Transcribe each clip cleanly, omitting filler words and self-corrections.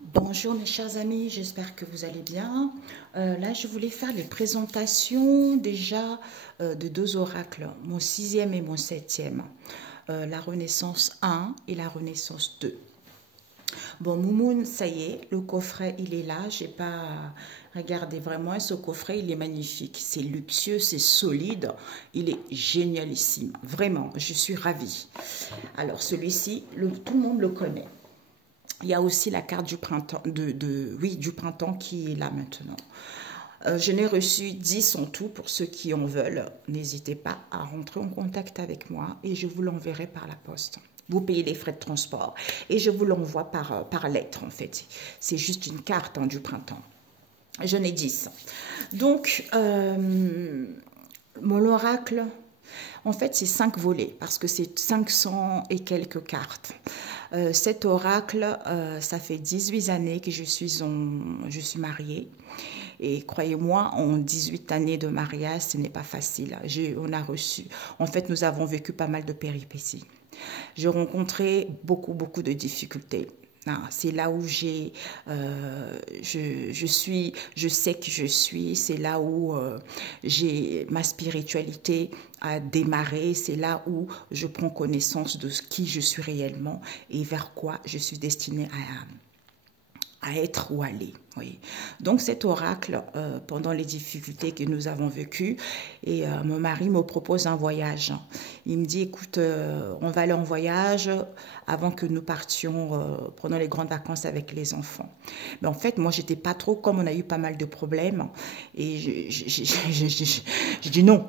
Bonjour mes chers amis, j'espère que vous allez bien. Là, je voulais faire les présentations déjà de deux oracles, mon sixième et mon septième, la Renaissance 1 et la Renaissance 2. Bon, Moumoun, ça y est, le coffret, il est là. J'ai pas regardé vraiment. Ce coffret, il est magnifique. C'est luxueux, c'est solide. Il est génialissime. Vraiment, je suis ravie. Alors, celui-ci, tout le monde le connaît. Il y a aussi la carte du printemps, oui, du printemps qui est là maintenant. Je n'ai reçu 10 en tout pour ceux qui en veulent. N'hésitez pas à rentrer en contact avec moi et je vous l'enverrai par la poste. Vous payez les frais de transport et je vous l'envoie par lettre en fait. C'est juste une carte du printemps. J'en ai 10. Donc, mon oracle, en fait, c'est 5 volets parce que c'est 500 et quelques cartes. Cet oracle, ça fait 18 années que je suis mariée. Et croyez-moi, en 18 années de mariage, ce n'est pas facile. On a reçu, en fait, nous avons vécu pas mal de péripéties. J'ai rencontré beaucoup de difficultés. C'est là où je sais que je suis, c'est là où ma spiritualité a démarré, c'est là où je prends connaissance de qui je suis réellement et vers quoi je suis destinée à être ou aller. Oui. Donc cet oracle, pendant les difficultés que nous avons vécues, et mon mari me propose un voyage. Il me dit, écoute, on va aller en voyage avant que nous partions pendant les grandes vacances avec les enfants. Mais en fait, moi, j'étais pas trop, comme on a eu pas mal de problèmes, et j'ai dit non.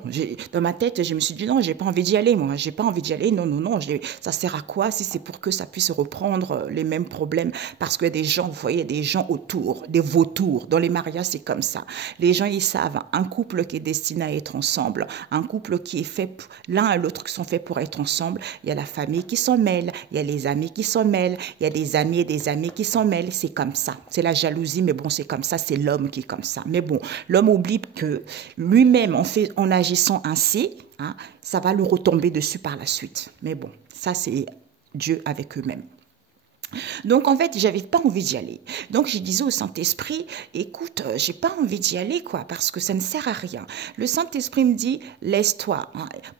Dans ma tête, je me suis dit non, j'ai pas envie d'y aller, moi. J'ai pas envie d'y aller, non. Ça sert à quoi si c'est pour que ça puisse reprendre les mêmes problèmes? Parce qu'il y a des gens, vous voyez, des gens autour, des vautours. Dans les mariages, c'est comme ça. Les gens, ils savent, un couple qui est destiné à être ensemble, un couple qui est fait, l'un et l'autre qui sont faits pour être ensemble, il y a la famille qui s'en mêle, il y a les amis qui s'en mêlent, il y a des amis et des amis qui s'en mêlent, c'est comme ça. C'est la jalousie, mais bon, c'est comme ça, c'est l'homme qui est comme ça. Mais bon, l'homme oublie que lui-même, en agissant ainsi, ça va lui retomber dessus par la suite. Mais bon, ça, c'est Dieu avec eux-mêmes. Donc en fait, j'avais pas envie d'y aller. Donc je disais au Saint-Esprit, écoute, j'ai pas envie d'y aller quoi, parce que ça ne sert à rien. Le Saint-Esprit me dit, laisse-toi.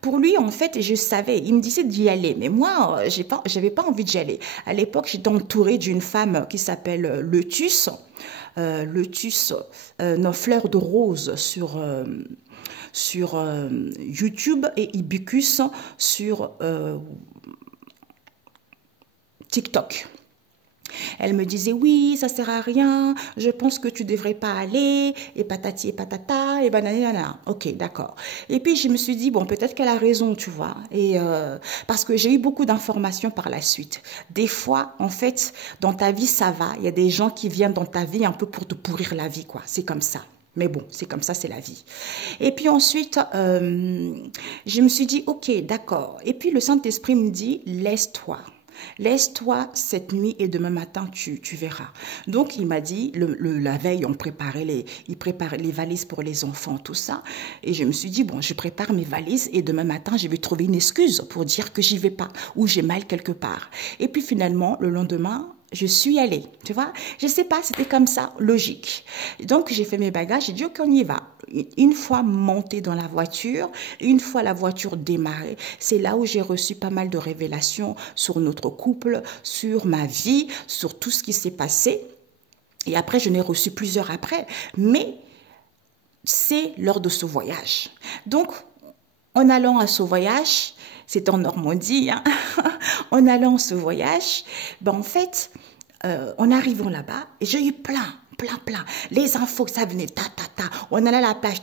Pour lui, en fait, je savais, il me disait d'y aller, mais moi, j'avais pas envie d'y aller. À l'époque, j'étais entourée d'une femme qui s'appelle Lotus, nos fleurs de rose sur YouTube et Ibicus sur TikTok. Elle me disait, oui, ça sert à rien, je pense que tu devrais pas aller, et patati et patata, et banana. Ok, d'accord. Et puis, je me suis dit, bon, peut-être qu'elle a raison, tu vois. Et parce que j'ai eu beaucoup d'informations par la suite. Des fois, en fait, dans ta vie, ça va. Il y a des gens qui viennent dans ta vie un peu pour te pourrir la vie, quoi. C'est comme ça. Mais bon, c'est comme ça, c'est la vie. Et puis ensuite, je me suis dit, ok, d'accord. Et puis, le Saint-Esprit me dit, laisse-toi. Laisse-toi cette nuit et demain matin, tu verras. Donc, il m'a dit, la veille, il préparait les valises pour les enfants, tout ça. Et je me suis dit, bon, je prépare mes valises et demain matin, je vais trouver une excuse pour dire que j'y vais pas ou j'ai mal quelque part. Et puis finalement, le lendemain, je suis allée, tu vois. Je sais pas, c'était comme ça, logique. Donc, j'ai fait mes bagages, j'ai dit, ok, on y va. Une fois montée dans la voiture, une fois la voiture démarrée, c'est là où j'ai reçu pas mal de révélations sur notre couple, sur ma vie, sur tout ce qui s'est passé. Et après, je n'ai reçu plusieurs après. Mais c'est lors de ce voyage. Donc, en allant à ce voyage, c'est en Normandie, en allant à ce voyage, ben en fait, en arrivant là-bas, j'ai eu plein. Les infos, ça venait, on allait à la plage,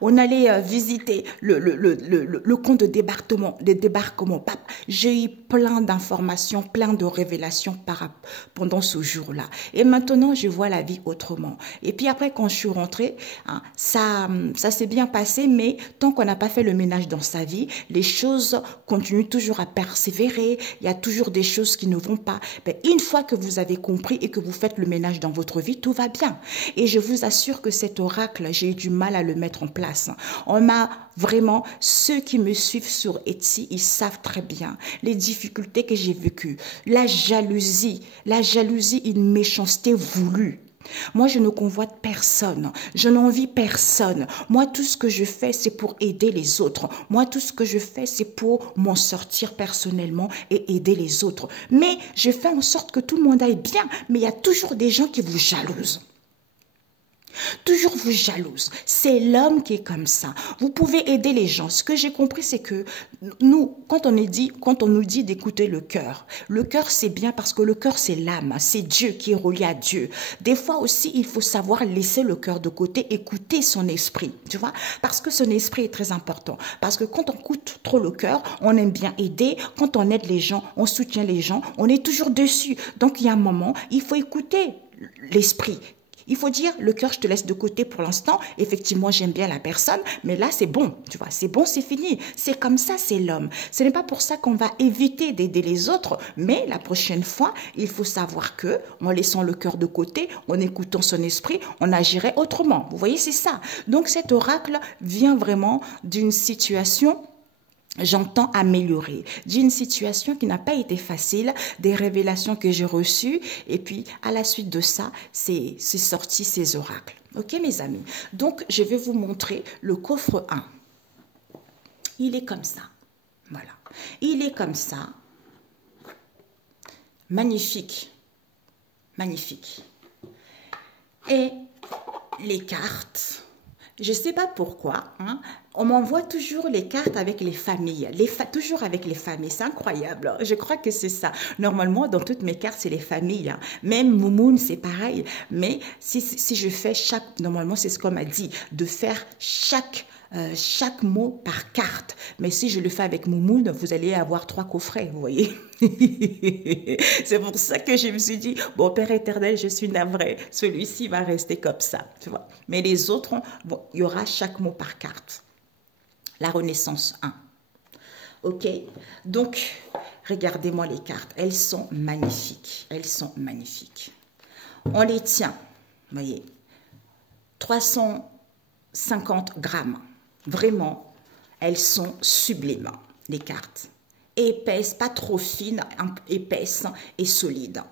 on allait visiter le camp de débarquement. J'ai eu plein d'informations, plein de révélations pendant ce jour-là. Et maintenant, je vois la vie autrement. Et puis après, quand je suis rentrée, ça s'est bien passé, mais tant qu'on n'a pas fait le ménage dans sa vie, les choses continuent toujours à persévérer. Il y a toujours des choses qui ne vont pas. Mais une fois que vous avez compris et que vous faites le ménage dans votre vie, tout va va bien. Et je vous assure que cet oracle, j'ai eu du mal à le mettre en place. On m'a vraiment, ceux qui me suivent sur Etsy, ils savent très bien les difficultés que j'ai vécues. La jalousie, une méchanceté voulue. Moi, je ne convoite personne. Je n'envie personne. Moi, tout ce que je fais, c'est pour aider les autres. Moi, tout ce que je fais, c'est pour m'en sortir personnellement et aider les autres. Mais je fais en sorte que tout le monde aille bien. Mais il y a toujours des gens qui vous jalousent. Toujours vous jalouse. C'est l'homme qui est comme ça. Vous pouvez aider les gens. Ce que j'ai compris, c'est que nous, quand on nous dit d'écouter le cœur c'est bien parce que le cœur c'est l'âme, c'est Dieu qui est relié à Dieu. Des fois aussi, il faut savoir laisser le cœur de côté, écouter son esprit, tu vois, parce que son esprit est très important. Parce que quand on écoute trop le cœur, on aime bien aider. Quand on aide les gens, on soutient les gens, on est toujours dessus. Donc il y a un moment, il faut écouter l'esprit. Il faut dire, le cœur, je te laisse de côté pour l'instant. Effectivement, j'aime bien la personne, mais là, c'est bon. Tu vois, c'est bon, c'est fini. C'est comme ça, c'est l'homme. Ce n'est pas pour ça qu'on va éviter d'aider les autres, mais la prochaine fois, il faut savoir que, en laissant le cœur de côté, en écoutant son esprit, on agirait autrement. Vous voyez, c'est ça. Donc, cet oracle vient vraiment d'une situation, j'entends améliorer, d'une situation qui n'a pas été facile, des révélations que j'ai reçues, et puis à la suite de ça, c'est sorti ces oracles. Ok mes amis? Donc je vais vous montrer le coffre 1. Il est comme ça. Voilà. Il est comme ça. Magnifique. Magnifique. Et les cartes... Je ne sais pas pourquoi, hein, on m'envoie toujours les cartes avec les familles, toujours avec les familles, c'est incroyable, je crois que c'est ça. Normalement, dans toutes mes cartes, c'est les familles, hein. Même Moumoun, c'est pareil, mais si je fais normalement, c'est ce qu'on m'a dit, de faire chaque mot par carte. Mais si je le fais avec Moumoun, vous allez avoir 3 coffrets, vous voyez. C'est pour ça que je me suis dit, bon, Père éternel, je suis navrée, celui-ci va rester comme ça, tu vois. Mais les autres, bon, il y aura chaque mot par carte. La Renaissance 1. Ok, donc, regardez-moi les cartes, elles sont magnifiques, elles sont magnifiques. On les tient, vous voyez, 350 grammes. Vraiment, elles sont sublimes, les cartes. Épaisses, pas trop fines, épaisses et solides.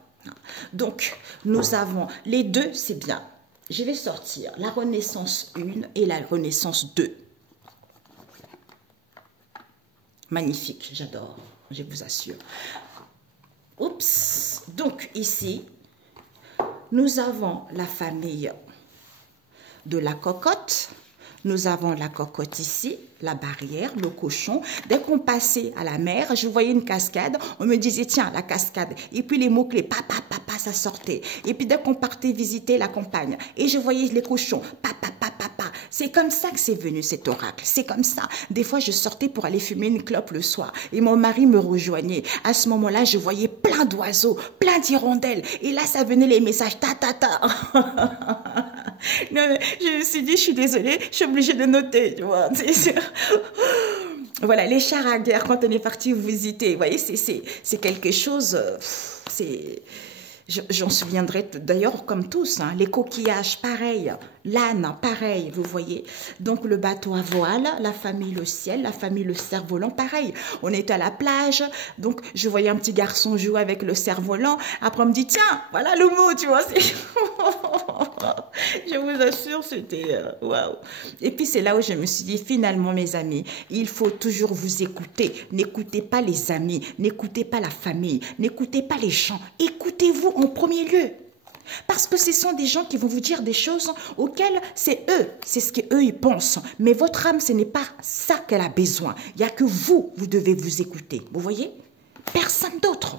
Donc, nous avons les deux, c'est bien. Je vais sortir la Renaissance 1 et la Renaissance 2. Magnifique, j'adore, je vous assure. Oups, donc ici, nous avons la famille de la cocotte. Nous avons la cocotte ici, la barrière, le cochon. Dès qu'on passait à la mer, je voyais une cascade. On me disait, tiens, la cascade. Et puis les mots-clés, papa, papa, ça sortait. Et puis dès qu'on partait visiter la campagne, et je voyais les cochons, papa, papa, papa. C'est comme ça que c'est venu cet oracle. C'est comme ça. Des fois, je sortais pour aller fumer une clope le soir. Et mon mari me rejoignait. À ce moment-là, je voyais plein d'oiseaux, plein d'hirondelles. Et là, ça venait les messages, ta, ta, ta. Non, mais je me suis dit, je suis désolée, je suis obligée de noter, tu vois. Voilà, les chars à guerre, quand on est parti visiter, vous voyez, c'est quelque chose, j'en souviendrai d'ailleurs comme tous, hein, les coquillages, pareil, l'âne, pareil, vous voyez. Donc le bateau à voile, la famille le ciel, la famille le cerf-volant, pareil. On était à la plage, donc je voyais un petit garçon jouer avec le cerf-volant. Après on me dit, tiens, voilà le mot, tu vois. Je vous assure, c'était waouh. Et puis c'est là où je me suis dit, finalement mes amis, il faut toujours vous écouter. N'écoutez pas les amis, n'écoutez pas la famille, n'écoutez pas les gens. Écoutez-vous en premier lieu. Parce que ce sont des gens qui vont vous dire des choses auxquelles c'est eux, c'est ce qu'eux ils pensent. Mais votre âme, ce n'est pas ça qu'elle a besoin. Il n'y a que vous devez vous écouter. Vous voyez? Personne d'autre.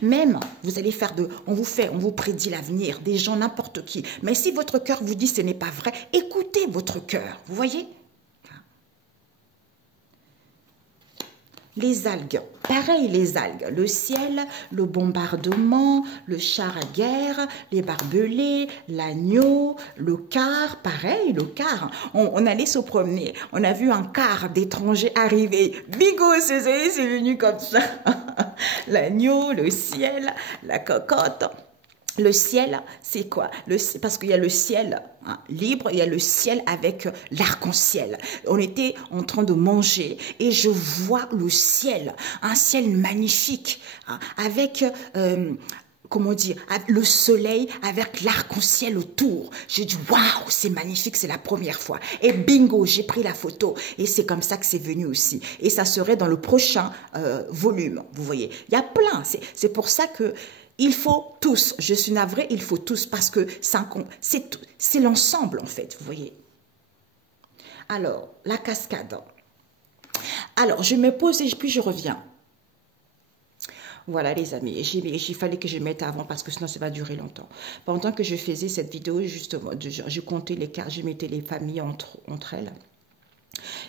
Même, vous allez faire on vous prédit l'avenir, des gens, n'importe qui. Mais si votre cœur vous dit ce n'est pas vrai, écoutez votre cœur. Vous voyez? Les algues, pareil les algues, le ciel, le bombardement, le char à guerre, les barbelés, l'agneau, le car, pareil le car. On allait se promener, on a vu un car d'étrangers arriver, bigo, c'est venu comme ça. L'agneau, le ciel, la cocotte. Le ciel, c'est quoi? Parce qu'il y a le ciel hein, libre, il y a le ciel avec l'arc-en-ciel. On était en train de manger et je vois le ciel, un ciel magnifique, hein, avec, comment dire, le soleil avec l'arc-en-ciel autour. J'ai dit, waouh, c'est magnifique, c'est la première fois. Et bingo, j'ai pris la photo. Et c'est comme ça que c'est venu aussi. Et ça serait dans le prochain volume, vous voyez. Il y a plein, c'est pour ça que il faut tous, je suis navrée, il faut tous, parce que c'est l'ensemble en fait, vous voyez. Alors, la cascade. Alors, je me pose et puis je reviens. Voilà les amis, il fallait que je mette avant parce que sinon ça va durer longtemps. Pendant que je faisais cette vidéo, justement, je comptais les cartes, je mettais les familles entre elles.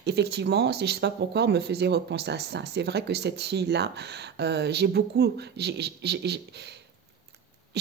Effectivement, je ne sais pas pourquoi on me faisait repenser à ça. C'est vrai que cette fille-là, je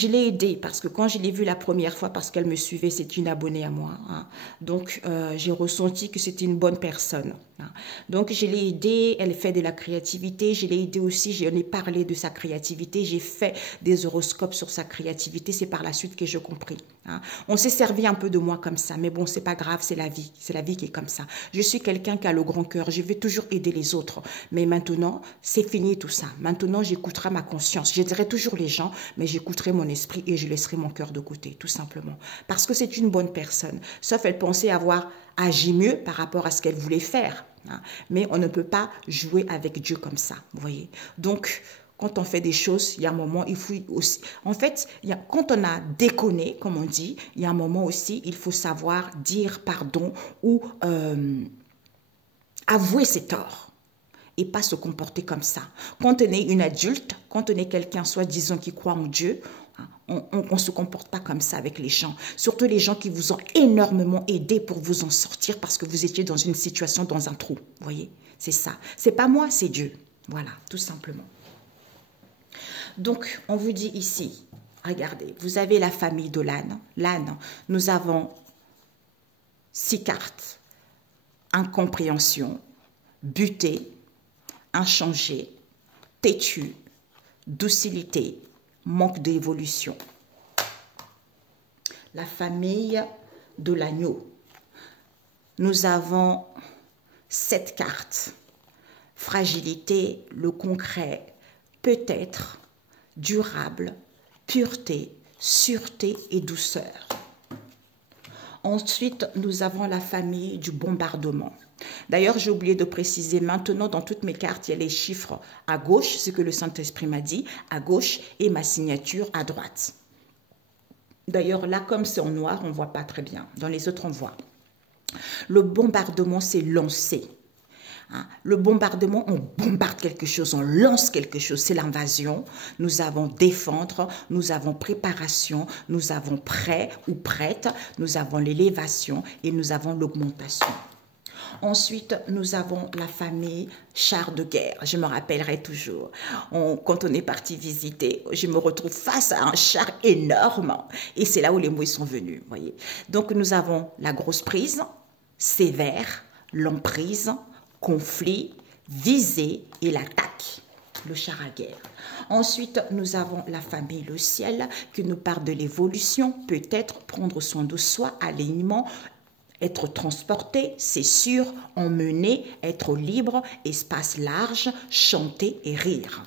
l'ai aidée parce que quand je l'ai vue la première fois, parce qu'elle me suivait, c'est une abonnée à moi. Hein. Donc, j'ai ressenti que c'était une bonne personne. Hein. Donc, je l'ai aidée, elle fait de la créativité. Je l'ai aidée aussi, j'en ai parlé de sa créativité. J'ai fait des horoscopes sur sa créativité. C'est par la suite que j'ai compris. Hein. On s'est servi un peu de moi comme ça, mais bon, c'est pas grave, c'est la vie. C'est la vie qui est comme ça. Je suis quelqu'un qui a le grand cœur. Je vais toujours aider les autres. Mais maintenant, c'est fini tout ça. Maintenant, j'écouterai ma conscience. J'aiderai toujours les gens, mais j'écouterai mon esprit et je laisserai mon cœur de côté, tout simplement. Parce que c'est une bonne personne. Sauf elle pensait avoir agi mieux par rapport à ce qu'elle voulait faire. Hein. Mais on ne peut pas jouer avec Dieu comme ça, vous voyez. Donc, quand on fait des choses, il y a un moment, il faut aussi... En fait, quand on a déconné, comme on dit, il y a un moment aussi, il faut savoir dire pardon ou avouer ses torts. Et pas se comporter comme ça. Quand on est une adulte, quand on est quelqu'un, soi-disant, qui croit en Dieu, on ne se comporte pas comme ça avec les gens. Surtout les gens qui vous ont énormément aidé pour vous en sortir parce que vous étiez dans une situation, dans un trou. Vous voyez, c'est ça. C'est pas moi, c'est Dieu. Voilà, tout simplement. Donc, on vous dit ici, regardez, vous avez la famille de l'âne. L'âne, nous avons 6 cartes. Incompréhension, buté, inchangé, têtu, docilité, manque d'évolution. La famille de l'agneau. Nous avons 7 cartes. Fragilité, le concret, peut-être, durable, pureté, sûreté et douceur. Ensuite, nous avons la famille du bombardement. D'ailleurs, j'ai oublié de préciser, maintenant, dans toutes mes cartes, il y a les chiffres à gauche, ce que le Saint-Esprit m'a dit, à gauche, et ma signature à droite. D'ailleurs, là, comme c'est en noir, on ne voit pas très bien. Dans les autres, on voit. Le bombardement, c'est lancer. Hein? Le bombardement, on bombarde quelque chose, on lance quelque chose, c'est l'invasion. Nous avons défendre, nous avons préparation, nous avons prêt ou prête, nous avons l'élévation et nous avons l'augmentation. Ensuite, nous avons la famille char de guerre. Je me rappellerai toujours. Quand on est parti visiter, je me retrouve face à un char énorme. Et c'est là où les mots sont venus. Voyez. Donc, nous avons la grosse prise, sévère, l'emprise, conflit, visée et l'attaque. Le char à guerre. Ensuite, nous avons la famille le ciel qui nous parle de l'évolution, peut-être prendre soin de soi, alignement, être transporté, c'est sûr, emmener, être libre, espace large, chanter et rire.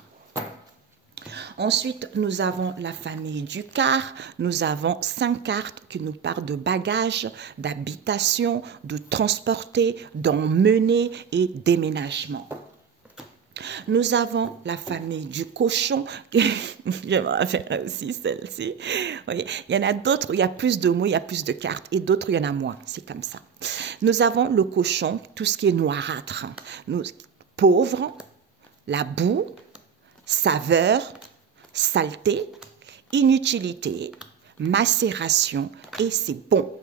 Ensuite, nous avons la famille du car. Nous avons 5 cartes qui nous parlent de bagages, d'habitation, de transporter, d'emmener et déménagement. Nous avons la famille du cochon. Je me rappelle aussi celle-ci. Il y en a d'autres où il y a plus de mots, il y a plus de cartes. Et d'autres, il y en a moins. C'est comme ça. Nous avons le cochon, tout ce qui est noirâtre. Pauvre, la boue, saveur, saleté, inutilité, macération et c'est bon.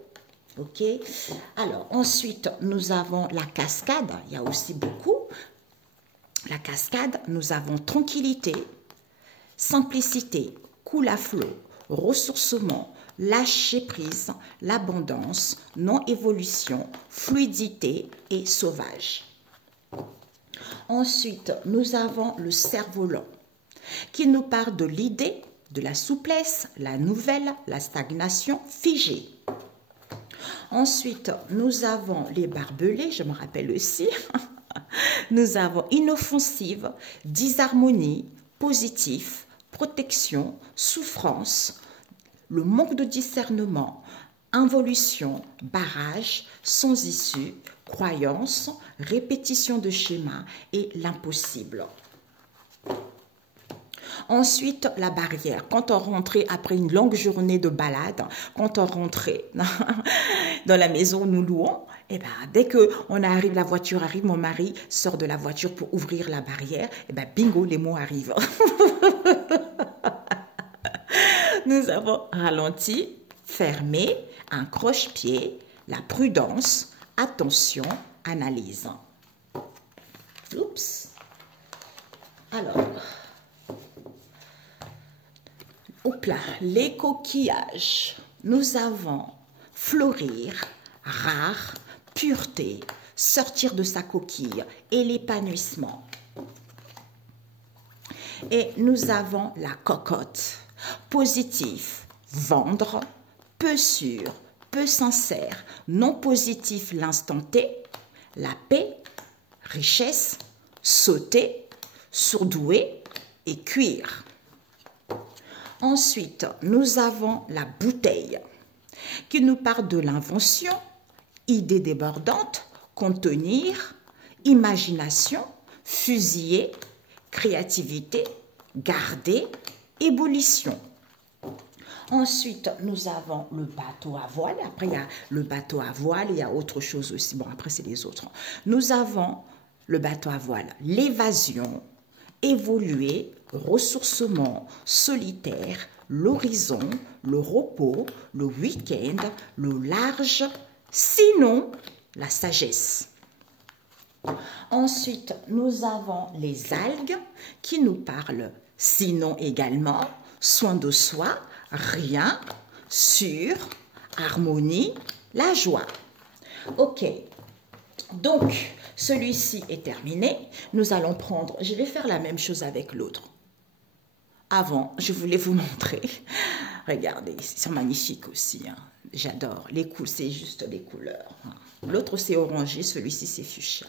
Ok. Alors, ensuite, nous avons la cascade. Il y a aussi beaucoup. La cascade, nous avons tranquillité, simplicité, coule à flot, ressourcement, lâcher prise, l'abondance, non-évolution, fluidité et sauvage. Ensuite, nous avons le cerf-volant qui nous parle de l'idée, de la souplesse, la nouvelle, la stagnation, figée. Ensuite, nous avons les barbelés, je me rappelle aussi. Nous avons inoffensive, disharmonie, positif, protection, souffrance, le manque de discernement, involution, barrage, sans issue, croyance, répétition de schémas et l'impossible. Ensuite, la barrière. Quand on rentrait après une longue journée de balade, quand on rentrait dans la maison où nous louons, et ben, dès que la voiture arrive, mon mari sort de la voiture pour ouvrir la barrière, et ben, bingo, les mots arrivent. Nous avons ralenti, fermé, un croche-pied, la prudence, attention, analyse. Oups. Alors, hop là, les coquillages. Nous avons fleurir, rare, pureté, sortir de sa coquille et l'épanouissement. Et nous avons la cocotte, positif, vendre, peu sûr, peu sincère, non positif, l'instant T, la paix, richesse, sauter, surdoué et cuire. Ensuite, nous avons la bouteille qui nous parle de l'invention, idée débordante, contenir, imagination, fusiller, créativité, garder, ébullition. Ensuite, nous avons le bateau à voile. Après, il y a le bateau à voile, il y a autre chose aussi. Bon, après, c'est les autres. Nous avons le bateau à voile, l'évasion, évoluer, ressourcement, solitaire, l'horizon, le repos, le week-end, le large, sinon la sagesse. Ensuite, nous avons les algues qui nous parlent sinon également, soin de soi, rien, sûr, harmonie, la joie. Ok, donc celui-ci est terminé. Nous allons prendre, je vais faire la même chose avec l'autre. Avant, je voulais vous montrer. Regardez, ils sont magnifiques aussi. Hein. J'adore. Les couleurs, c'est juste les couleurs. Hein. L'autre, c'est orangé. Celui-ci, c'est fuchsia.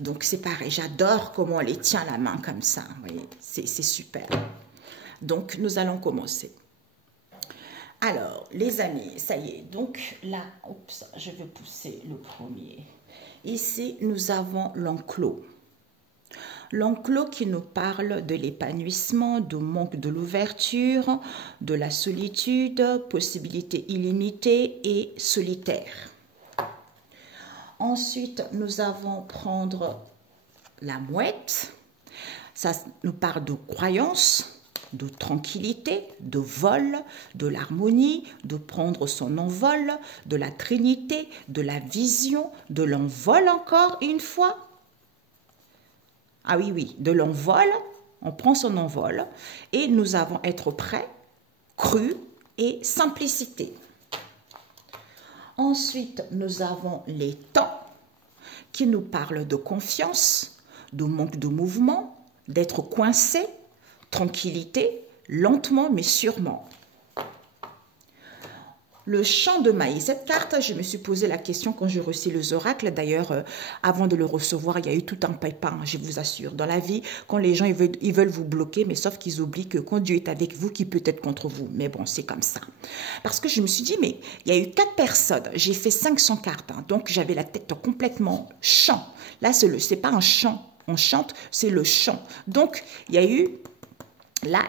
Donc, c'est pareil. J'adore comment on les tient à la main comme ça. Vous voyez, c'est super. Donc, nous allons commencer. Alors, les amis, ça y est. Donc, là, oups, je vais pousser le premier. Ici, nous avons l'enclos. L'enclos qui nous parle de l'épanouissement, du manque de l'ouverture, de la solitude, possibilités illimitées et solitaire. Ensuite, nous allons prendre la mouette. Ça nous parle de croyance, de tranquillité, de vol, de l'harmonie, de prendre son envol, de la trinité, de la vision, de l'envol encore une fois. Ah oui, oui, de l'envol, on prend son envol et nous avons être prêt, cru et simplicité. Ensuite, nous avons les temps qui nous parlent de confiance, de manque de mouvement, d'être coincé, tranquillité, lentement mais sûrement. Le champ de maïs. Cette carte, je me suis posé la question quand j'ai reçu les oracles. D'ailleurs, avant de le recevoir, il y a eu tout un pépin, je vous assure. Dans la vie, quand les gens ils veulent vous bloquer, mais sauf qu'ils oublient que quand Dieu est avec vous, qui peut être contre vous. Mais bon, c'est comme ça. Parce que je me suis dit, mais il y a eu 4 personnes. J'ai fait 500 cartes. Hein, donc, j'avais la tête complètement chant. Là, c'est pas un chant. On chante, c'est le chant. Donc, il y a eu là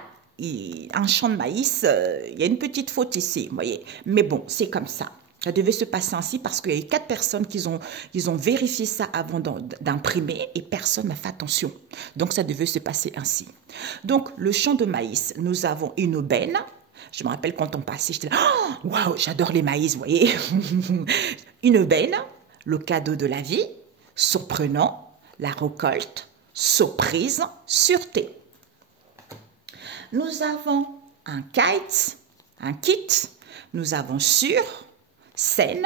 un champ de maïs, il y a une petite faute ici, vous voyez. Mais bon, c'est comme ça. Ça devait se passer ainsi parce qu'il y a eu 4 personnes qui ont vérifié ça avant d'imprimer et personne n'a fait attention. Donc, ça devait se passer ainsi. Donc, le champ de maïs, nous avons une aubaine. Je me rappelle quand on passait, j'étais là, oh, waouh, j'adore les maïs, vous voyez. Une aubaine, le cadeau de la vie, surprenant, la récolte, surprise, sûreté. Nous avons un kit, nous avons sûr, saine,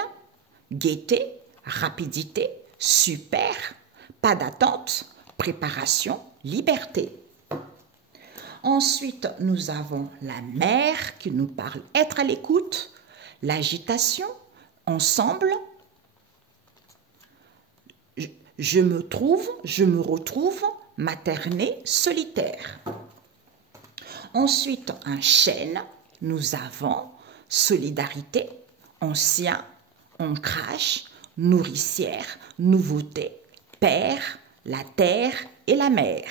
gaieté, rapidité, super, pas d'attente, préparation, liberté. Ensuite, nous avons la mer qui nous parle être à l'écoute, l'agitation, ensemble. Je me retrouve, materné, solitaire. Ensuite, un chêne, nous avons solidarité, ancien, ancrage, nourricière, nouveauté, père, la terre et la mer.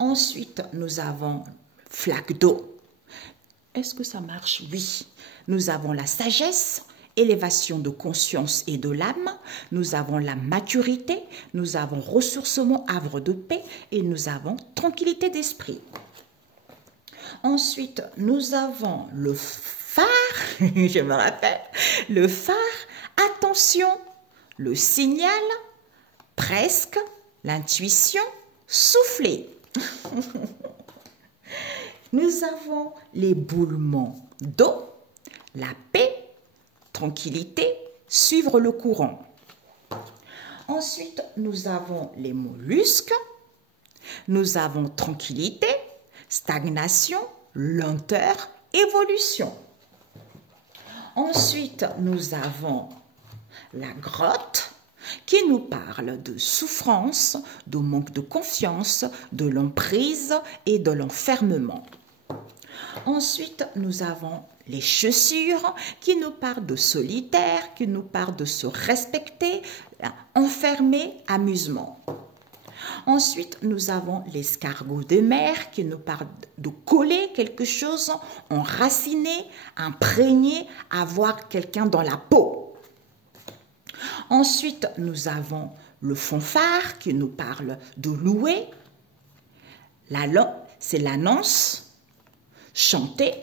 Ensuite, nous avons flaque d'eau. Est-ce que ça marche? Oui. Nous avons la sagesse, élévation de conscience et de l'âme. Nous avons la maturité. Nous avons ressourcement, havre de paix. Et nous avons tranquillité d'esprit. Ensuite, nous avons le phare. Je me rappelle. Le phare, attention, le signal, presque, l'intuition, souffler. Nous avons l'éboulement d'eau, la paix, tranquillité, suivre le courant. Ensuite, nous avons les mollusques. Nous avons tranquillité, stagnation, lenteur, évolution. Ensuite, nous avons la grotte qui nous parle de souffrance, de manque de confiance, de l'emprise et de l'enfermement. Ensuite, nous avons les chaussures qui nous parlent de solitaire, qui nous parlent de se respecter, enfermer, amusement. Ensuite, nous avons l'escargot de mer qui nous parle de coller quelque chose, enraciner, imprégner, avoir quelqu'un dans la peau. Ensuite, nous avons le fanfare qui nous parle de louer. C'est l'annonce, chanter,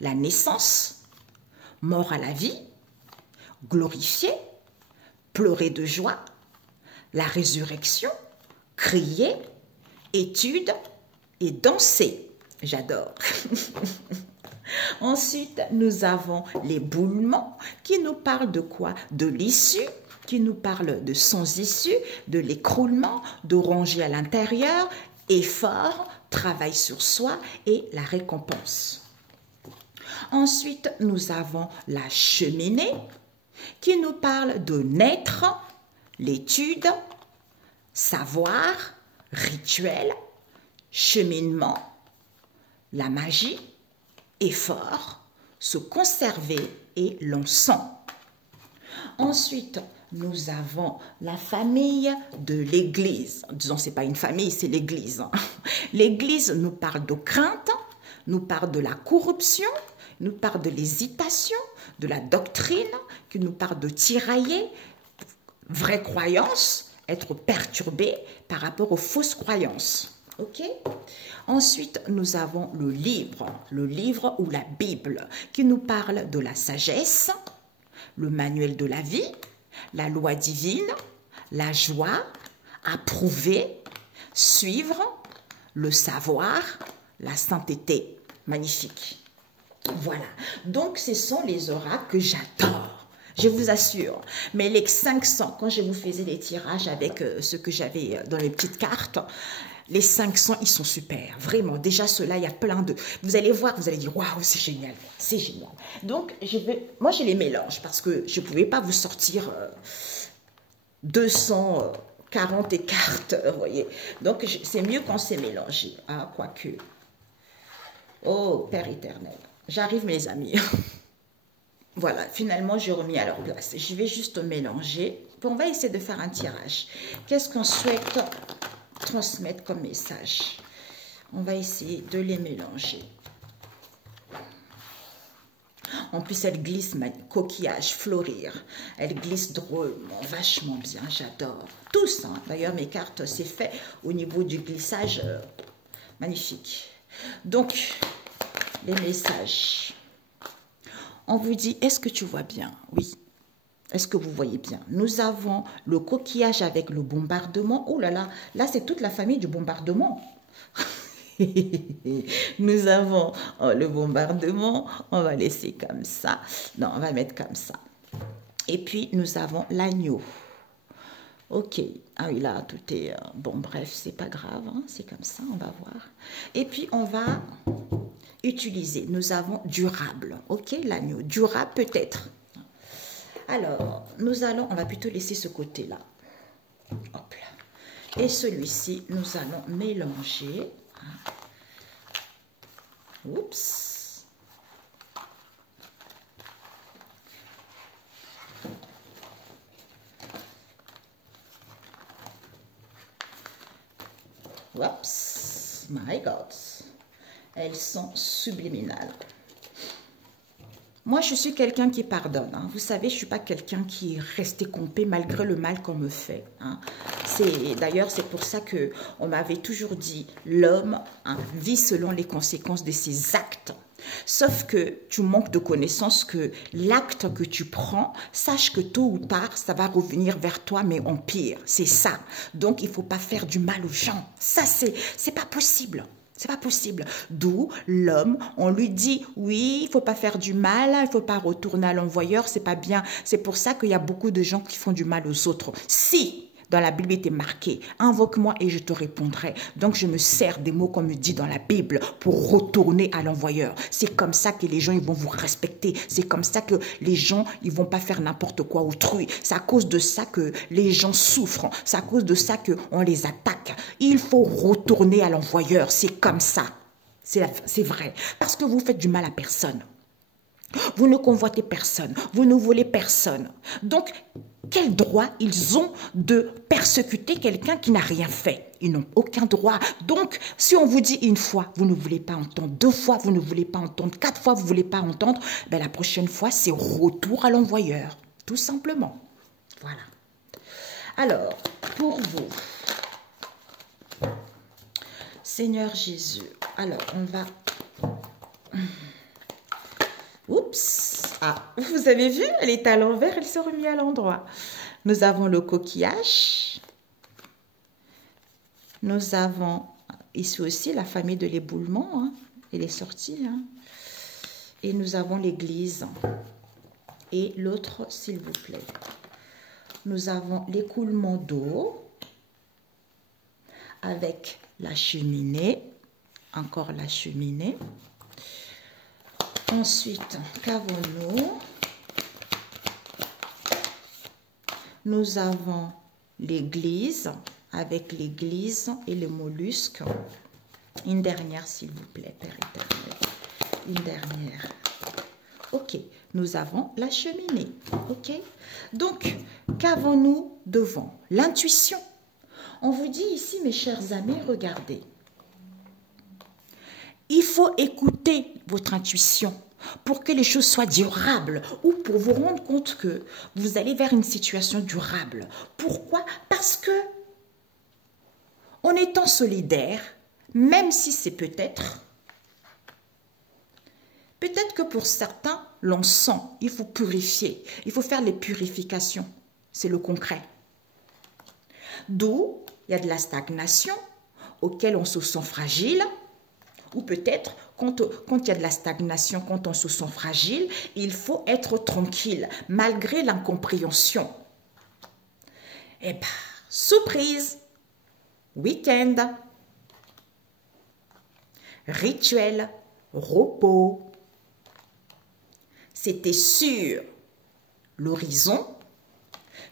la naissance, mort à la vie, glorifier, pleurer de joie, la résurrection, crier, étude et danser. J'adore. Ensuite, nous avons l'éboulement qui nous parle de quoi? De l'issue, qui nous parle de sans issue, de l'écroulement, de ranger à l'intérieur, effort, travail sur soi et la récompense. Ensuite, nous avons la cheminée qui nous parle de naître, l'étude, savoir, rituel, cheminement, la magie, effort, se conserver et l'encens. Ensuite, nous avons la famille de l'Église. Disons, ce n'est pas une famille, c'est l'Église. L'Église nous parle de crainte, nous parle de la corruption, nous parle de l'hésitation, de la doctrine, qui nous parle de tirailler, vraie croyance, être perturbé par rapport aux fausses croyances. Ok? Ensuite, nous avons le livre ou la Bible, qui nous parle de la sagesse, le manuel de la vie, la loi divine, la joie, approuver, suivre, le savoir, la sainteté. Magnifique. Voilà. Donc, ce sont les oracles que j'adore. Je vous assure. Mais les 500, quand je vous faisais les tirages avec ce que j'avais dans les petites cartes, les 500, ils sont super. Vraiment. Déjà, ceux-là, il y a plein de... Vous allez voir, vous allez dire, waouh, c'est génial. C'est génial. Donc, moi, je les mélange parce que je ne pouvais pas vous sortir 240 cartes, vous voyez. Donc, c'est mieux quand c'est mélangé. Ah, quoique. Oh, Père éternel. J'arrive, mes amis. Voilà, finalement, j'ai remis à leur place. Je vais juste mélanger. Puis on va essayer de faire un tirage. Qu'est-ce qu'on souhaite transmettre comme message? On va essayer de les mélanger. En plus, elle glisse, coquillage, florir. Elle glisse drôlement, vachement bien, j'adore. Tous, hein. D'ailleurs, mes cartes, c'est fait au niveau du glissage. Magnifique. Donc, les messages. On vous dit, est-ce que tu vois bien? Oui. Est-ce que vous voyez bien? Nous avons le coquillage avec le bombardement. Oh là là, là c'est toute la famille du bombardement. Nous avons le bombardement. On va laisser comme ça. Non, on va mettre comme ça. Et puis, nous avons l'agneau. Ok. Ah oui, là, tout est... bon, bref, c'est pas grave, hein, c'est comme ça, on va voir. Et puis, on va utiliser. Nous avons durable. Ok, l'agneau. Durable peut-être. Alors, on va plutôt laisser ce côté-là. Hop là. Et celui-ci, nous allons mélanger. Oups. Oups. My God. Elles sont subliminales. Moi, je suis quelqu'un qui pardonne. Hein. Vous savez, je ne suis pas quelqu'un qui est resté compé malgré le mal qu'on me fait. Hein. D'ailleurs, c'est pour ça qu'on m'avait toujours dit, l'homme vit selon les conséquences de ses actes. Sauf que tu manques de connaissance que l'acte que tu prends, sache que tôt ou tard, ça va revenir vers toi, mais en pire. C'est ça. Donc, il ne faut pas faire du mal aux gens. Ça, c'est pas possible. C'est pas possible. D'où l'homme, on lui dit, oui, il faut pas faire du mal, il faut pas retourner à l'envoyeur, c'est pas bien. C'est pour ça qu'il y a beaucoup de gens qui font du mal aux autres. Si dans la Bible était marqué, invoque-moi et je te répondrai. Donc je me sers des mots qu'on me dit dans la Bible pour retourner à l'envoyeur. C'est comme ça que les gens ils vont vous respecter. C'est comme ça que les gens ils vont pas faire n'importe quoi autrui. C'est à cause de ça que les gens souffrent. C'est à cause de ça qu'on les attaque. Il faut retourner à l'envoyeur. C'est comme ça. C'est vrai. Parce que vous faites du mal à personne. Vous ne convoitez personne, vous ne volez personne. Donc, quel droit ils ont de persécuter quelqu'un qui n'a rien fait? Ils n'ont aucun droit. Donc, si on vous dit une fois, vous ne voulez pas entendre, deux fois, vous ne voulez pas entendre, quatre fois, vous ne voulez pas entendre, ben la prochaine fois, c'est retour à l'envoyeur. Tout simplement. Voilà. Alors, pour vous, Seigneur Jésus, alors, on va... Oups, ah, vous avez vu, elle est à l'envers, elle se remet à l'endroit. Nous avons le coquillage. Nous avons ici aussi la famille de l'éboulement. Hein. Elle est sortie. Hein. Et nous avons l'église. Et l'autre, s'il vous plaît. Nous avons l'écoulement d'eau avec la cheminée. Encore la cheminée. Ensuite, qu'avons-nous? Nous avons l'église, avec l'église et les mollusques. Une dernière, s'il vous plaît, Père éternel. Une dernière. Ok, nous avons la cheminée. Ok, donc, qu'avons-nous devant? L'intuition. On vous dit ici, mes chers amis, regardez. Il faut écouter votre intuition pour que les choses soient durables ou pour vous rendre compte que vous allez vers une situation durable. Pourquoi? Parce que, en étant solidaire, même si c'est peut-être que pour certains, l'on sent, il faut purifier, il faut faire les purifications. C'est le concret. D'où il y a de la stagnation auquel on se sent fragile. Ou peut-être, quand il y a de la stagnation, quand on se sent fragile, il faut être tranquille, malgré l'incompréhension. Eh bien, surprise, week-end, rituel, repos. C'était sur l'horizon,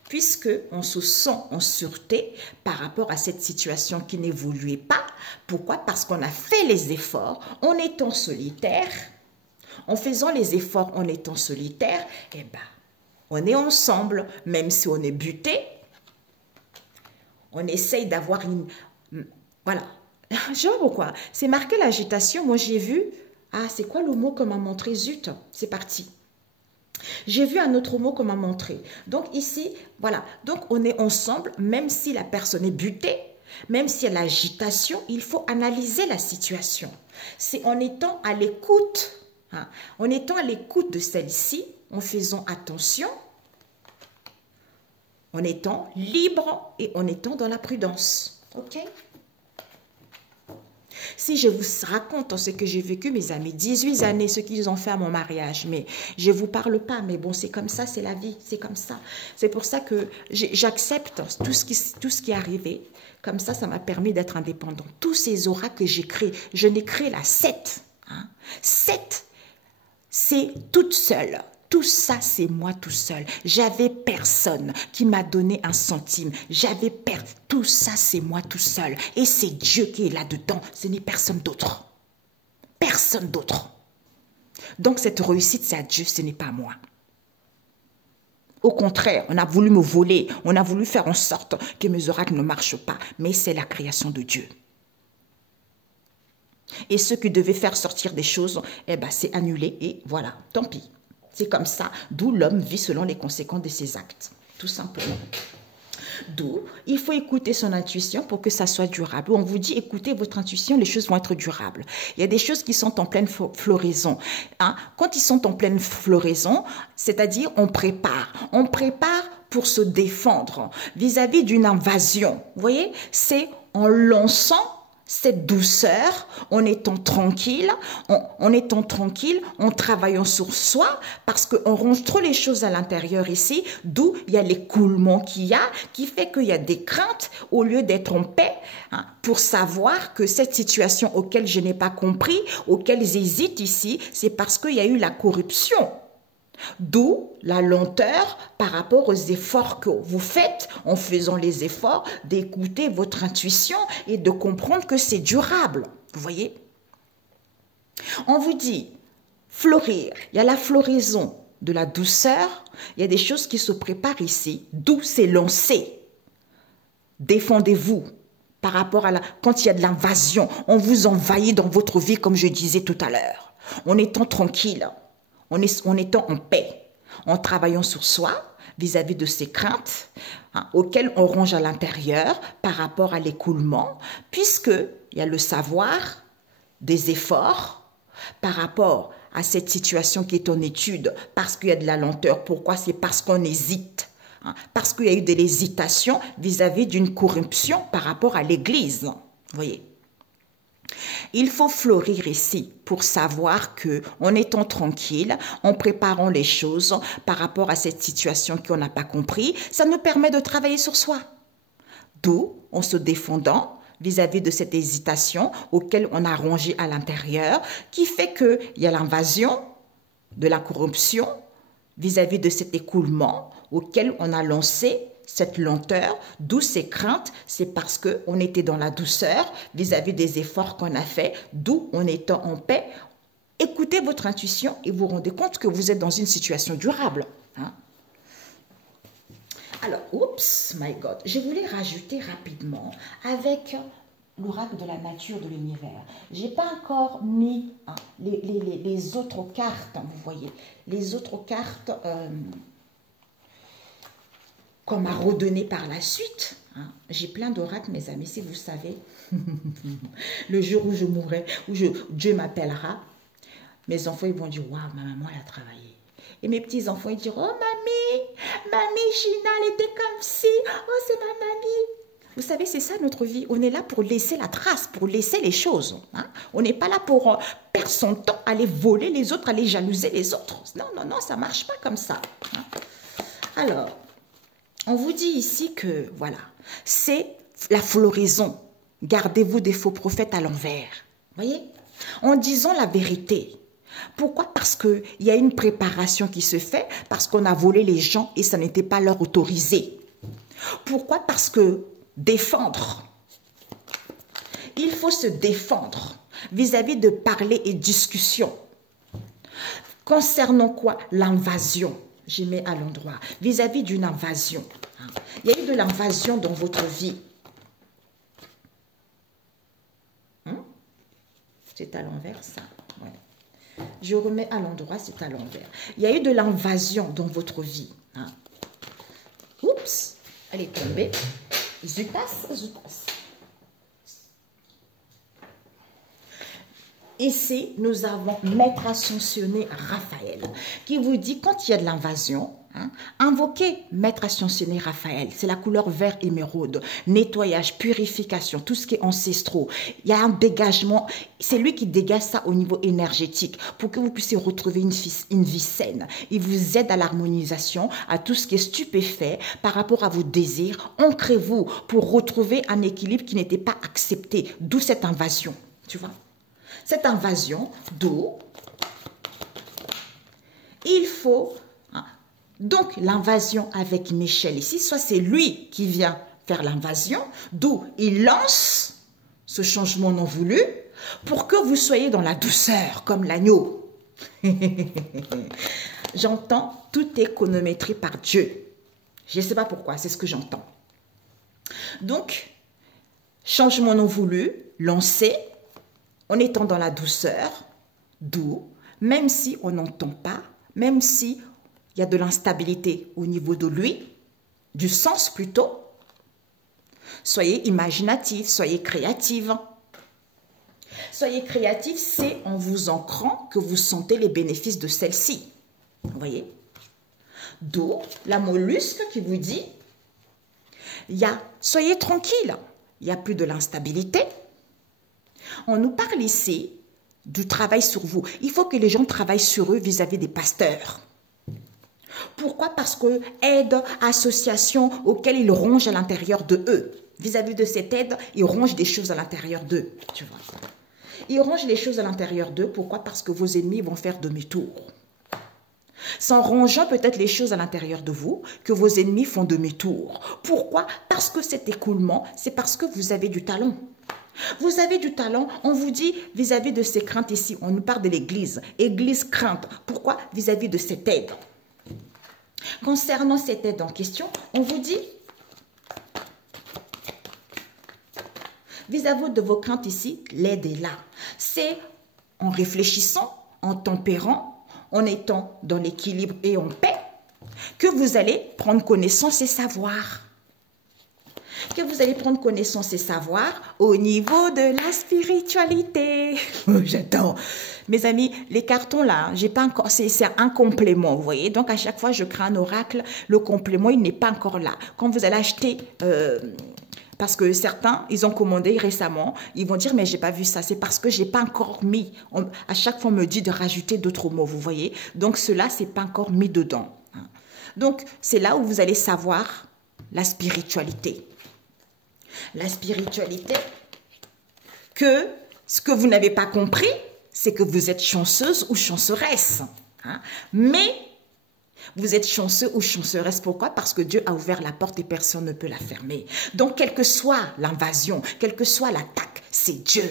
puisque on se sent en sûreté par rapport à cette situation qui n'évoluait pas. Pourquoi? Parce qu'on a fait les efforts en étant solitaire. En faisant les efforts en étant solitaire, eh ben, on est ensemble, même si on est buté. On essaye d'avoir une... Voilà. Je sais pas pourquoi. C'est marqué l'agitation. Moi, j'ai vu... Ah, c'est quoi le mot qu'on m'a montré? Zut, c'est parti. J'ai vu un autre mot qu'on m'a montré. Donc ici, voilà. Donc on est ensemble, même si la personne est butée, même s'il y a l'agitation, il faut analyser la situation. C'est en étant à l'écoute, hein, en étant à l'écoute de celle-ci, en faisant attention, en étant libre et en étant dans la prudence. Ok? Si je vous raconte ce que j'ai vécu, mes amis, 18 années, ce qu'ils ont fait à mon mariage, mais je ne vous parle pas, mais bon, c'est comme ça, c'est la vie, c'est comme ça. C'est pour ça que j'accepte tout ce qui est arrivé. Comme ça m'a permis d'être indépendant. Tous ces auras que j'ai créés, je n'ai créé là 7. 7, c'est toute seule. Tout ça, c'est moi tout seul. J'avais personne qui m'a donné un centime. Tout ça, c'est moi tout seul. Et c'est Dieu qui est là-dedans. Ce n'est personne d'autre. Personne d'autre. Donc, cette réussite, c'est à Dieu, ce n'est pas à moi. Au contraire, on a voulu me voler. On a voulu faire en sorte que mes oracles ne marchent pas. Mais c'est la création de Dieu. Et ceux qui devaient faire sortir des choses, eh ben, c'est annulé et voilà, tant pis. C'est comme ça, d'où l'homme vit selon les conséquences de ses actes, tout simplement. D'où, il faut écouter son intuition pour que ça soit durable. On vous dit, écoutez votre intuition, les choses vont être durables. Il y a des choses qui sont en pleine floraison. Quand ils sont en pleine floraison, c'est-à-dire on prépare pour se défendre vis-à-vis d'une invasion. Vous voyez, c'est en lançant cette douceur, en étant tranquille, en travaillant sur soi, parce qu'on range trop les choses à l'intérieur ici, d'où il y a l'écoulement qu'il y a, qui fait qu'il y a des craintes, au lieu d'être en paix, pour savoir que cette situation auquel je n'ai pas compris, auquel j'hésite ici, c'est parce qu'il y a eu la corruption. D'où la lenteur par rapport aux efforts que vous faites en faisant les efforts d'écouter votre intuition et de comprendre que c'est durable. Vous voyez? On vous dit fleurir. Il y a la floraison de la douceur. Il y a des choses qui se préparent ici. D'où c'est lancé. Défendez-vous par rapport à quand il y a de l'invasion. On vous envahit dans votre vie comme je disais tout à l'heure. En étant tranquille. En étant en paix, en travaillant sur soi vis-à-vis de ces craintes auxquelles on ronge à l'intérieur par rapport à l'écoulement, puisqu'il y a le savoir des efforts par rapport à cette situation qui est en étude, parce qu'il y a de la lenteur. Pourquoi? C'est parce qu'on hésite. Parce qu'il y a eu de l'hésitation vis-à-vis d'une corruption par rapport à l'Église. Vous voyez? Il faut fleurir ici pour savoir que, en étant tranquille, en préparant les choses par rapport à cette situation qu'on n'a pas compris, ça nous permet de travailler sur soi. D'où, en se défendant vis-à-vis de cette hésitation auquel on a rongé à l'intérieur, qui fait qu'il y a l'invasion de la corruption vis-à-vis de cet écoulement auquel on a lancé cette lenteur, d'où ces craintes, c'est parce qu'on était dans la douceur vis-à-vis des efforts qu'on a fait, d'où en étant en paix. Écoutez votre intuition et vous vous rendez compte que vous êtes dans une situation durable. Alors, oups, my God, je voulais rajouter rapidement avec l'oracle de la nature de l'univers. Je n'ai pas encore mis les autres cartes, vous voyez, les autres cartes qu'on m'a redonné par la suite. J'ai plein d'oracles, mes amis, si vous savez. Le jour où je mourrai, où Dieu m'appellera, mes enfants ils vont dire, waouh, ma maman elle a travaillé. Et mes petits-enfants ils diront, oh mamie Gina, elle était comme ci, oh c'est ma mamie. Vous savez, c'est ça notre vie. On est là pour laisser la trace, pour laisser les choses. On n'est pas là pour perdre son temps, aller voler les autres, aller jalouser les autres. Non, non, non, ça ne marche pas comme ça. Alors, on vous dit ici que, voilà, c'est la floraison. Gardez-vous des faux prophètes à l'envers. Voyez? En disant la vérité. Pourquoi? Parce qu'il y a une préparation qui se fait, parce qu'on a volé les gens et ça n'était pas leur autorisé. Pourquoi? Parce que défendre. Il faut se défendre vis-à-vis de parler et discussion. Concernant quoi? L'invasion. Je mets à l'endroit. Vis-à-vis d'une invasion. Il y a eu de l'invasion dans votre vie. C'est à l'envers, ça. Ouais. Je remets à l'endroit, c'est à l'envers. Il y a eu de l'invasion dans votre vie. Oups, elle est tombée. Zutas. Ici, nous avons Maître Ascensionné Raphaël qui vous dit quand il y a de l'invasion, Hein? Invoquez Maître Ascensionné Raphaël, c'est la couleur vert émeraude, nettoyage, purification, tout ce qui est ancestraux. Il y a un dégagement, c'est lui qui dégage ça au niveau énergétique pour que vous puissiez retrouver une vie saine. Il vous aide à l'harmonisation, à tout ce qui est stupéfait par rapport à vos désirs. Ancrez-vous pour retrouver un équilibre qui n'était pas accepté, d'où cette invasion, tu vois. Cette invasion, d'où il faut... Donc, l'invasion avec Michel ici, soit c'est lui qui vient faire l'invasion, d'où il lance ce changement non voulu pour que vous soyez dans la douceur, comme l'agneau. J'entends, tout est chronométré par Dieu. Je ne sais pas pourquoi, c'est ce que j'entends. Donc, changement non voulu, lancé, en étant dans la douceur, d'où, même si on n'entend pas, même si il y a de l'instabilité au niveau de lui, du sens plutôt. Soyez imaginatif, soyez créative. Soyez créatif, c'est en vous ancrant que vous sentez les bénéfices de celle-ci. Vous voyez? D'où la mollusque qui vous dit, soyez tranquille, il n'y a plus de l'instabilité. On nous parle ici du travail sur vous. Il faut que les gens travaillent sur eux vis-à-vis des pasteurs. Pourquoi? Parce que aide, association auxquelles ils rongent à l'intérieur de eux. Vis-à-vis de cette aide, ils rongent des choses à l'intérieur d'eux. Tu vois. Ils rongent les choses à l'intérieur d'eux. Pourquoi? Parce que vos ennemis vont faire demi-tour. C'est en rongeant peut-être les choses à l'intérieur de vous que vos ennemis font demi-tour. Pourquoi? Parce que cet écoulement, c'est parce que vous avez du talent. Vous avez du talent, on vous dit vis-à-vis de ces craintes ici, on nous parle de l'église. Église crainte. Pourquoi? Vis-à-vis de cette aide. Concernant cette aide en question, on vous dit, vis-à-vis de vos craintes ici, l'aide est là. C'est en réfléchissant, en tempérant, en étant dans l'équilibre et en paix, que vous allez prendre connaissance et savoir. Que vous allez prendre connaissance et savoir au niveau de la spiritualité. J'attends. Mes amis, les cartons là, j'ai pas encore, c'est un complément, vous voyez. Donc à chaque fois, je crée un oracle, le complément, il n'est pas encore là. Quand vous allez acheter, parce que certains, ils ont commandé récemment, ils vont dire, mais j'ai pas vu ça. C'est parce que j'ai pas encore mis. À chaque fois, on me dit de rajouter d'autres mots, vous voyez. Donc cela, c'est pas encore mis dedans. Donc c'est là où vous allez savoir la spiritualité. La spiritualité, que ce que vous n'avez pas compris, c'est que vous êtes chanceuse ou chanceresse. Hein? Mais vous êtes chanceux ou chanceresse. Pourquoi? Parce que Dieu a ouvert la porte et personne ne peut la fermer. Donc, quelle que soit l'invasion, quelle que soit l'attaque, c'est Dieu.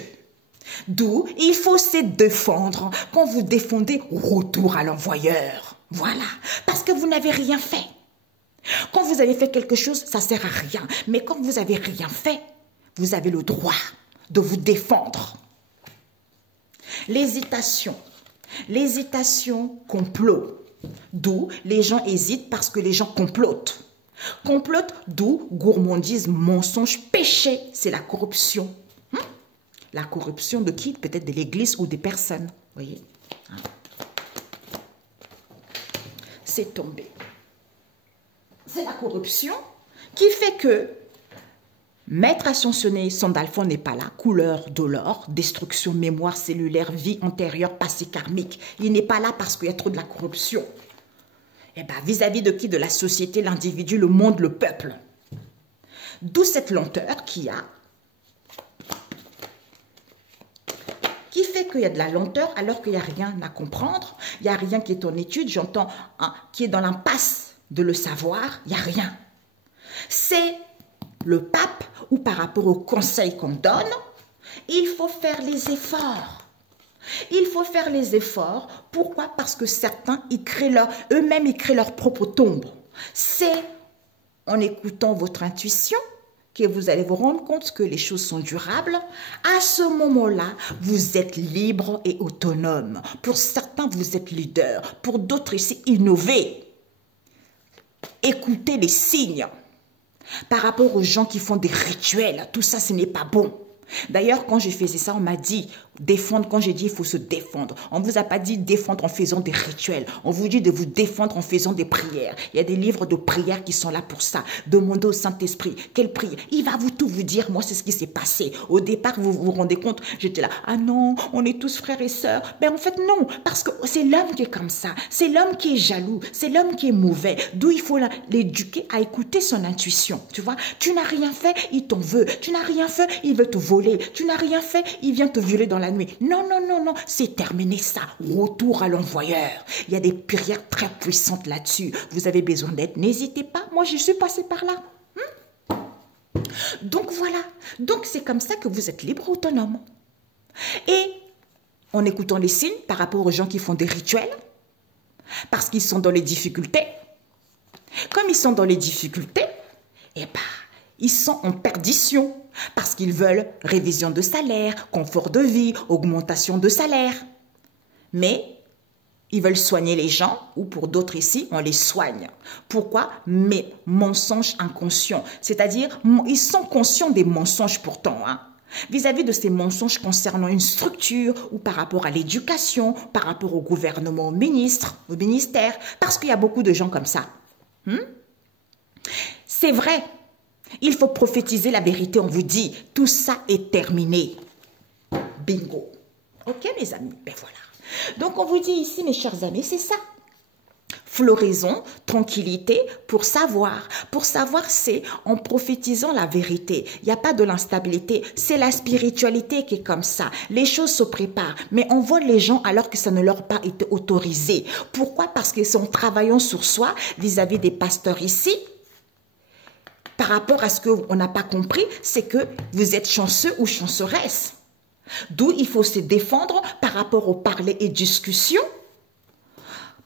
D'où il faut se défendre. Quand vous défendez, retour à l'envoyeur. Voilà. Parce que vous n'avez rien fait. Quand vous avez fait quelque chose, ça ne sert à rien. Mais quand vous n'avez rien fait, vous avez le droit de vous défendre. L'hésitation. L'hésitation, complot. D'où les gens hésitent parce que les gens complotent. Complotent, d'où gourmandise, mensonge, péché, c'est la corruption. La corruption de qui? Peut-être de l'église ou des personnes. Voyez, c'est tombé. C'est la corruption qui fait que Maître Ascensionné, Sandalphon n'est pas là, couleur de l'or, destruction, mémoire cellulaire, vie antérieure, passé karmique. Il n'est pas là parce qu'il y a trop de la corruption. Eh bien, vis-à-vis de qui? De la société, l'individu, le monde, le peuple. D'où cette lenteur qu'il y a, qui fait qu'il y a de la lenteur alors qu'il n'y a rien à comprendre, il n'y a rien qui est en étude, j'entends, qui est dans l'impasse de le savoir, il n'y a rien. C'est le pape ou par rapport au conseil qu'on donne, il faut faire les efforts. Il faut faire les efforts. Pourquoi? Parce que certains, eux-mêmes, ils créent leur propre tombe. C'est en écoutant votre intuition que vous allez vous rendre compte que les choses sont durables. À ce moment-là, vous êtes libre et autonome. Pour certains, vous êtes leader. Pour d'autres, ici, innover. Écoutez les signes. Par rapport aux gens qui font des rituels, tout ça, ce n'est pas bon. D'ailleurs, quand je faisais ça, on m'a dit, Défendre, quand j'ai dit il faut se défendre, on ne vous a pas dit défendre en faisant des rituels. On vous dit de vous défendre en faisant des prières. Il y a des livres de prières qui sont là pour ça. Demandez au Saint-Esprit, quelle prière? Il va tout vous dire. Moi, c'est ce qui s'est passé. Au départ, vous vous rendez compte, j'étais là, ah non, on est tous frères et sœurs. Ben en fait, non, parce que c'est l'homme qui est comme ça. C'est l'homme qui est jaloux. C'est l'homme qui est mauvais. D'où il faut l'éduquer à écouter son intuition. Tu vois, tu n'as rien fait, il t'en veut. Tu n'as rien fait, il veut te voler. Tu n'as rien fait, il vient te violer dans la nuit. Non, non, non, non, c'est terminé ça. Retour à l'envoyeur. Il y a des prières très puissantes là-dessus. Vous avez besoin d'aide, n'hésitez pas. Moi, je suis passée par là. Donc voilà. Donc c'est comme ça que vous êtes libre, autonome. Et en écoutant les signes par rapport aux gens qui font des rituels, parce qu'ils sont dans les difficultés, comme ils sont dans les difficultés, eh ben, ils sont en perdition parce qu'ils veulent révision de salaire, confort de vie, augmentation de salaire. Mais ils veulent soigner les gens, ou pour d'autres ici, on les soigne. Pourquoi? Mais mensonges inconscients. C'est-à-dire, ils sont conscients des mensonges pourtant, hein. Vis-à-vis de ces mensonges concernant une structure ou par rapport à l'éducation, par rapport au gouvernement, au ministre, au ministère, parce qu'il y a beaucoup de gens comme ça. C'est vrai. Il faut prophétiser la vérité, on vous dit, tout ça est terminé. Bingo. Ok, mes amis? Ben voilà. Donc, on vous dit ici, mes chers amis, c'est ça. Floraison, tranquillité, pour savoir. Pour savoir, c'est en prophétisant la vérité. Il n'y a pas de l'instabilité. C'est la spiritualité qui est comme ça. Les choses se préparent. Mais on voit les gens alors que ça ne leur a pas été autorisé. Pourquoi? Parce qu'ils sont travaillant sur soi vis-à-vis des pasteurs ici. Par rapport à ce qu'on n'a pas compris, c'est que vous êtes chanceux ou chanceresse. D'où il faut se défendre par rapport au parler et discussion.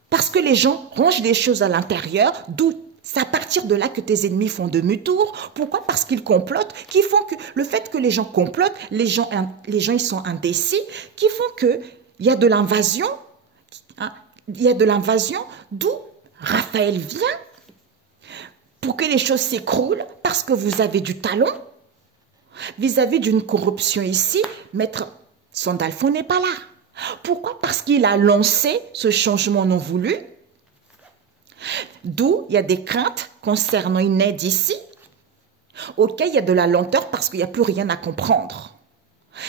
Parce que les gens rangent des choses à l'intérieur, d'où c'est à partir de là que tes ennemis font demi-tour. Pourquoi? Parce qu'ils complotent, qui font que le fait que les gens complotent, les gens ils sont indécis, qui font que il y a de l'invasion, hein, il y a de l'invasion, d'où Raphaël vient pour que les choses s'écroulent parce que vous avez du talent. Vis-à-vis d'une corruption ici, Maître Sandalphon n'est pas là. Pourquoi? Parce qu'il a lancé ce changement non voulu. D'où il y a des craintes concernant une aide ici. Ok, il y a de la lenteur parce qu'il n'y a plus rien à comprendre.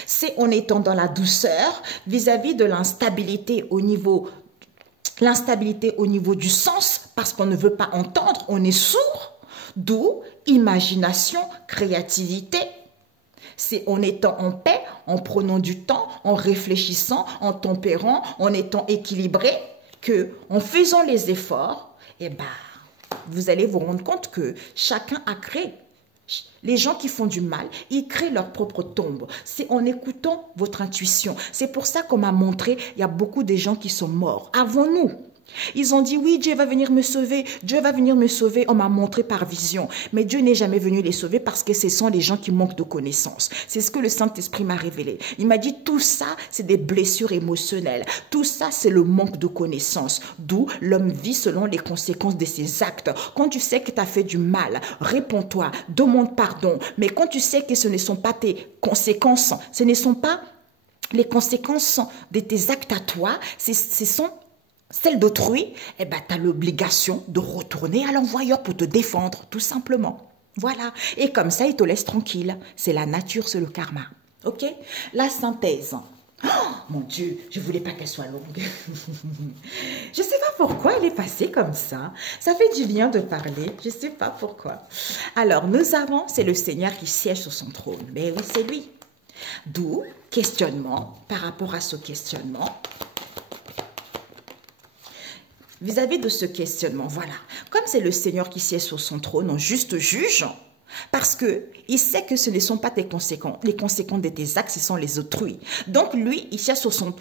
C'est en étant dans la douceur vis-à-vis de l'instabilité au niveau du sens parce qu'on ne veut pas entendre, on est sourd. D'où imagination, créativité. C'est en étant en paix, en prenant du temps, en réfléchissant, en tempérant, en étant équilibré, que en faisant les efforts, eh ben, vous allez vous rendre compte que chacun a créé. Les gens qui font du mal, ils créent leur propre tombe. C'est en écoutant votre intuition. C'est pour ça qu'on m'a montré, il y a beaucoup de gens qui sont morts avant nous. Ils ont dit, oui, Dieu va venir me sauver, Dieu va venir me sauver, on m'a montré par vision. Mais Dieu n'est jamais venu les sauver parce que ce sont les gens qui manquent de connaissances. C'est ce que le Saint-Esprit m'a révélé. Il m'a dit, tout ça, c'est des blessures émotionnelles. Tout ça, c'est le manque de connaissances. D'où l'homme vit selon les conséquences de ses actes. Quand tu sais que tu as fait du mal, réponds-toi, demande pardon. Mais quand tu sais que ce ne sont pas tes conséquences, ce ne sont pas les conséquences de tes actes à toi, ce sont celle d'autrui, eh ben, tu as l'obligation de retourner à l'envoyeur pour te défendre, tout simplement. Voilà. Et comme ça, il te laisse tranquille. C'est la nature, c'est le karma. OK? La synthèse. Oh, mon Dieu, je ne voulais pas qu'elle soit longue. Je ne sais pas pourquoi elle est passée comme ça. Ça fait du bien de parler. Je ne sais pas pourquoi. Alors, nous avons, c'est le Seigneur qui siège sur son trône. Mais oui, c'est lui. D'où, questionnement, par rapport à ce questionnement, vis-à-vis de ce questionnement, voilà. Comme c'est le Seigneur qui siège sur son trône en juste juge, parce qu'il sait que ce ne sont pas tes conséquences. Les conséquences de tes actes, ce sont les autrui. Donc lui, il siège sur son...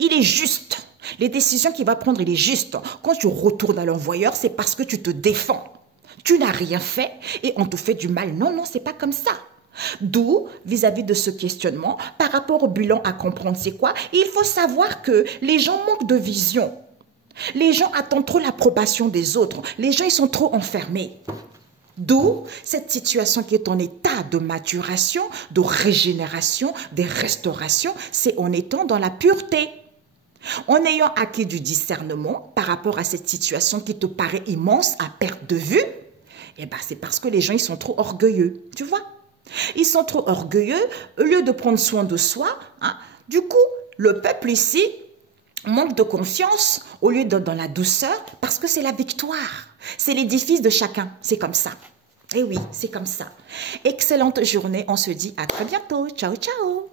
Il est juste. Les décisions qu'il va prendre, il est juste. Quand tu retournes à l'envoyeur, c'est parce que tu te défends. Tu n'as rien fait et on te fait du mal. Non, non, c'est pas comme ça. D'où, vis-à-vis de ce questionnement, par rapport au bilan à comprendre, c'est quoi? Il faut savoir que les gens manquent de vision. Les gens attendent trop l'approbation des autres. Les gens, ils sont trop enfermés. D'où cette situation qui est en état de maturation, de régénération, de restauration, c'est en étant dans la pureté. En ayant acquis du discernement par rapport à cette situation qui te paraît immense à perte de vue, eh ben c'est parce que les gens ils sont trop orgueilleux, tu vois. Ils sont trop orgueilleux, au lieu de prendre soin de soi. Hein, du coup, le peuple ici manque de confiance au lieu d'être dans la douceur parce que c'est la victoire. C'est l'édifice de chacun, c'est comme ça. Et oui, c'est comme ça. Excellente journée, on se dit à très bientôt. Ciao, ciao.